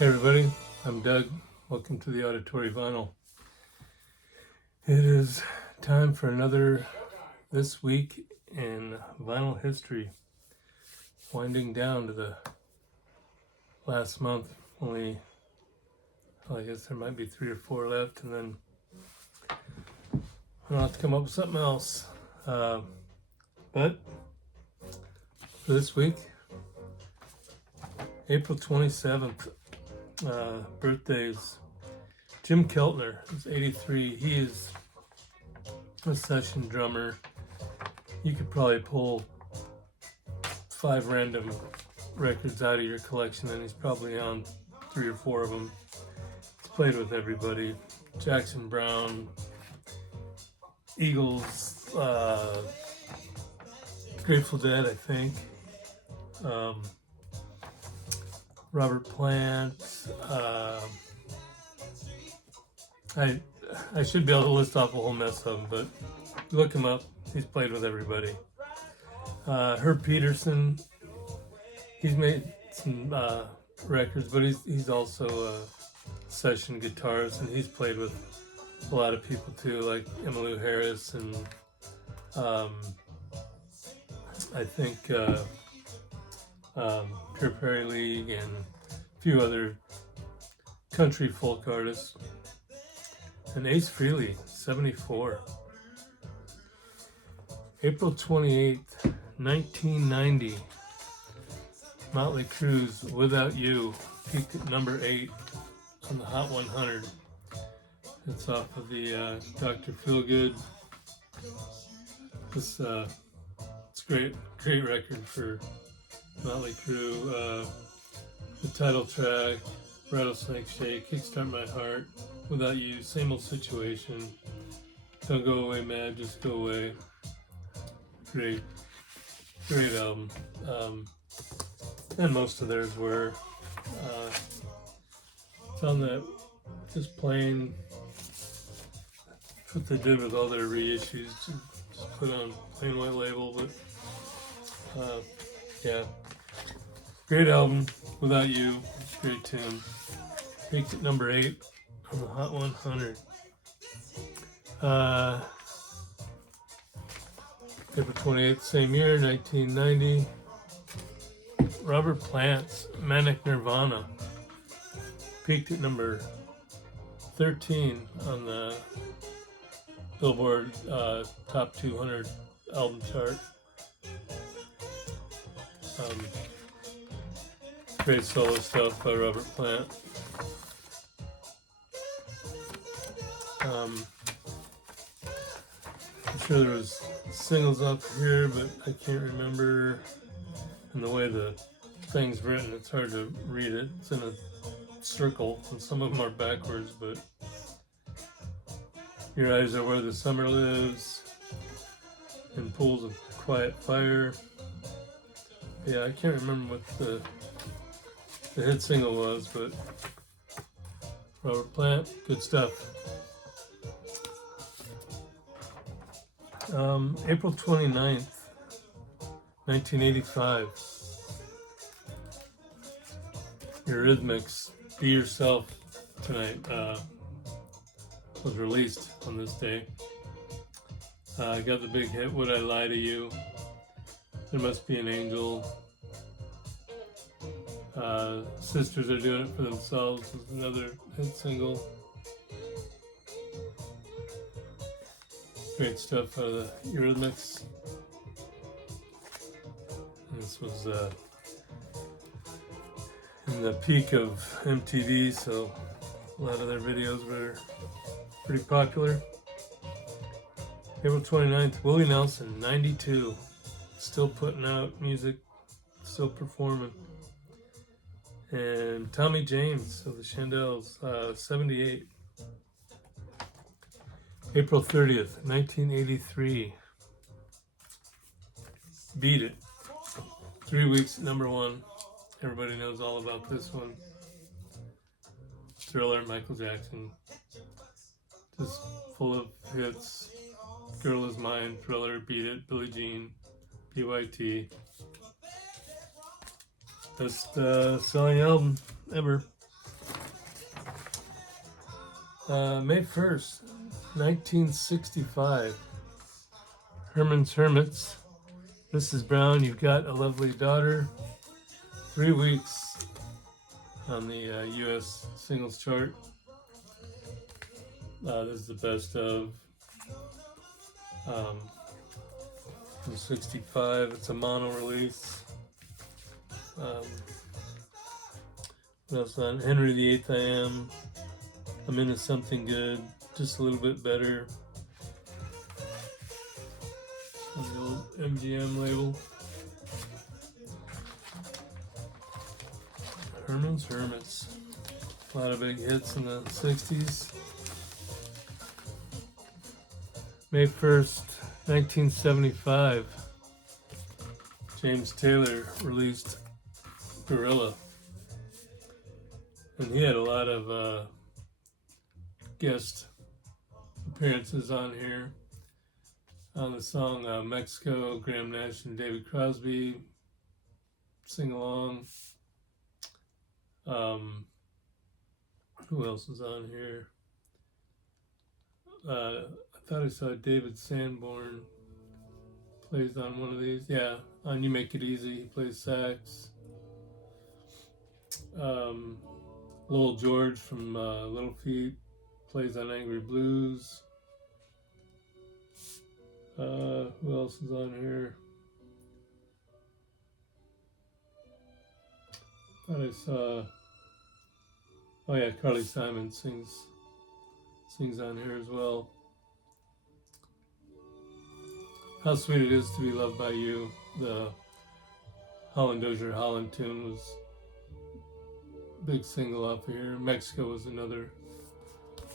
Hey everybody, I'm Doug. Welcome to the Auditory Vinyl. It is time for another This Week in Vinyl History. Winding down to the last month. I guess there might be 3 or 4 left, and then I'll have to come up with something else. But for this week, April 27th, birthdays. Jim Keltner is 83. He is a session drummer. You could probably pull 5 random records out of your collection, and he's probably on 3 or 4 of them. He's played with everybody: Jackson Browne, Eagles, Grateful Dead, I think, Robert Plant. I should be able to list off a whole mess of them, but look him up. He's played with everybody. Herb Peterson, he's made some records, but he's also a session guitarist, and he's played with a lot of people too, like Emmylou Harris, and I think Pure Prairie League, and a few other country folk artists. And Ace Frehley, 74. April 28th, 1990. Motley Crue's Without You peaked at number 8 on the Hot 100. It's off of the Dr. Feelgood. It's great record for Motley Crue. The title track, Rattlesnake Shake, Kickstart My Heart, Without You, Same Old Situation, Don't Go Away Mad, Just Go Away. Great album. And most of theirs were. Found that just plain, what they did with all their reissues, just put on plain white label, but yeah. Great album, Without You, great tune. Peaked at number 8 on the Hot 100. April 28th, same year, 1990. Robert Plant's Manic Nirvana peaked at number 13 on the Billboard Top 200 album chart. Great solo stuff by Robert Plant. I'm sure there was singles up here, but I can't remember. And the way the thing's written, it's hard to read it. It's in a circle, and some of them are backwards, but Your Eyes Are Where the Summer Lives, and Pools of Quiet Fire. Yeah, I can't remember what the hit single was, but Robert Plant, good stuff. April 29th, 1985. Eurythmics' Be Yourself Tonight was released on this day. I got the big hit, Would I Lie to You? There Must Be an Angel. Sisters Are Doing It for Themselves was another hit single. Great stuff out of the Eurythmics. This was in the peak of MTV, so a lot of their videos were pretty popular. April 29th, Willie Nelson, 92. Still putting out music, still performing. And Tommy James of the Shandells, 78. April 30th, 1983. Beat It. 3 weeks at number 1. Everybody knows all about this one. Thriller, Michael Jackson. Just full of hits. Girl Is Mine, Thriller, Beat It, Billie Jean, PYT. Best selling album ever. May 1st, 1965. Herman's Hermits. Mrs. Brown, you've got a lovely daughter. 3 weeks on the U.S. singles chart. This is the best of from 65. It's a mono release. What else on? Henry VIII I Am. I'm Into Something Good. Just a little bit better. On the old MGM label. Herman's Hermits. A lot of big hits in the 60s. May 1st, 1975. James Taylor released Gorilla. And he had a lot of guest appearances on here. On the song Mexico, Graham Nash and David Crosby sing along. Who else is on here? I thought I saw David Sanborn plays on one of these. Yeah, on You Make It Easy, he plays sax. Lowell George from Little Feat plays on Angry Blues. Who else is on here? Thought I saw. Oh yeah, Carly Simon sings on here as well. How Sweet It Is to Be Loved by You. The Holland Dozier Holland tune was a big single off of here. Mexico was another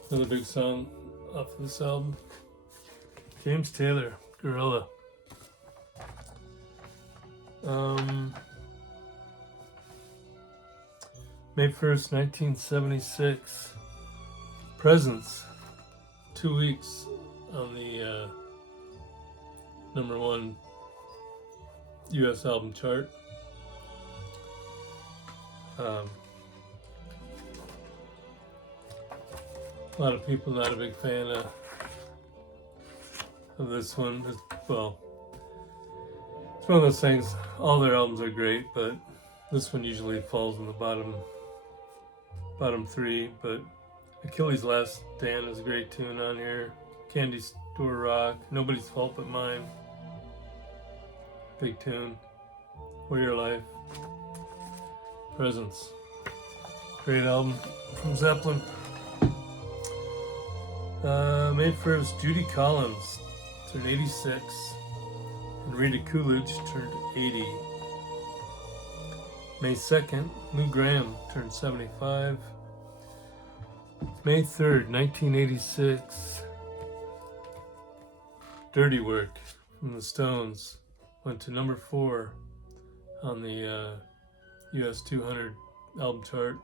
big song off of this album. James Taylor, Gorilla. May 1st, 1976. Presence. 2 weeks on the #1 U.S. album chart. A lot of people not a big fan of this one. Well, it's one of those things, all their albums are great, but this one usually falls in the bottom 3. But Achilles' Last Stand is a great tune on here. Candy Store Rock, Nobody's Fault But Mine, big tune. For Your Life, Presence, great album from Zeppelin. May 1st, Judy Collins turned 86, and Rita Coolidge turned 80. May 2nd, Lou Gramm turned 75. May 3rd, 1986, Dirty Work from the Stones went to #4 on the US 200 album chart.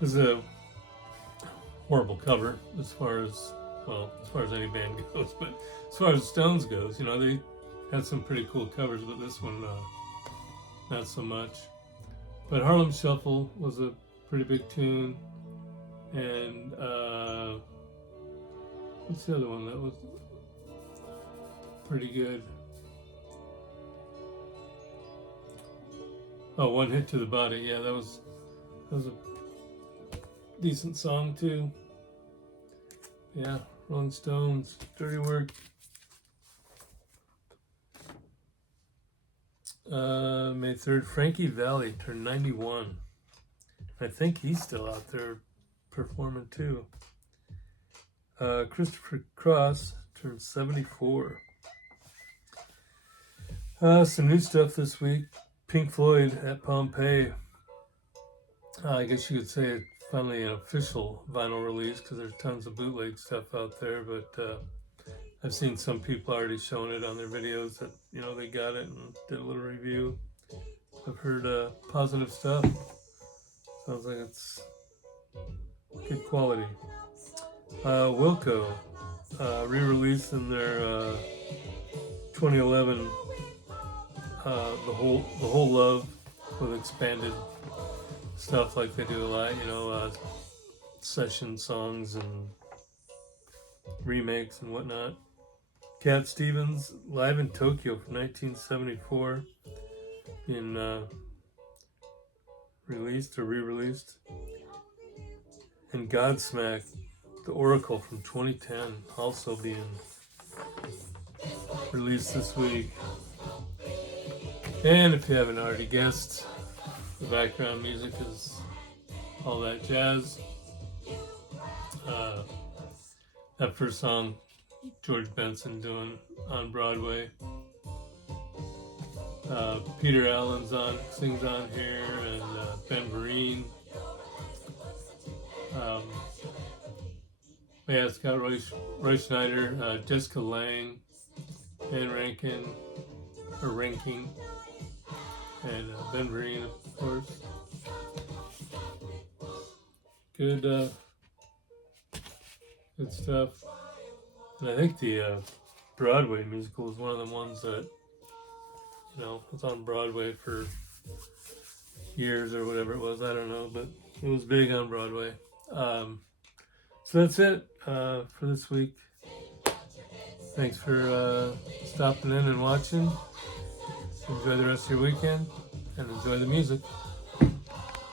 It was a horrible cover as far as any band goes, but as far as the Stones goes, they had some pretty cool covers, but this one not so much. But Harlem Shuffle was a pretty big tune, and what's the other one that was pretty good? Oh, One Hit to the Body. Yeah, that was a decent song too. Yeah, Rolling Stones, Dirty Work. May 3rd, Frankie Valli turned 91. I think he's still out there performing too. Christopher Cross turned 74. Some new stuff this week. Pink Floyd at Pompeii. I guess you could say it's finally an official vinyl release because there's tons of bootleg stuff out there, but I've seen some people already showing it on their videos that they got it and did a little review. I've heard positive stuff. Sounds like it's good quality. Wilco re-releasing their 2011 The Whole Love with expanded stuff like they do a lot, session songs and remakes and whatnot. Cat Stevens, Live in Tokyo from 1974, being released or re-released. And Godsmack, The Oracle from 2010, also being released this week. And if you haven't already guessed, the background music is All That Jazz. That first song, George Benson doing on Broadway. Peter Allen sings on here, and Ben Vereen. It's got Roy Schneider, Jessica Lange, Anne Rankin, and Ben Vereen, of course. Good stuff. And I think the Broadway musical is one of the ones that, was on Broadway for years or whatever it was. I don't know, but it was big on Broadway. So that's it for this week. Thanks for stopping in and watching. Enjoy the rest of your weekend and enjoy the music.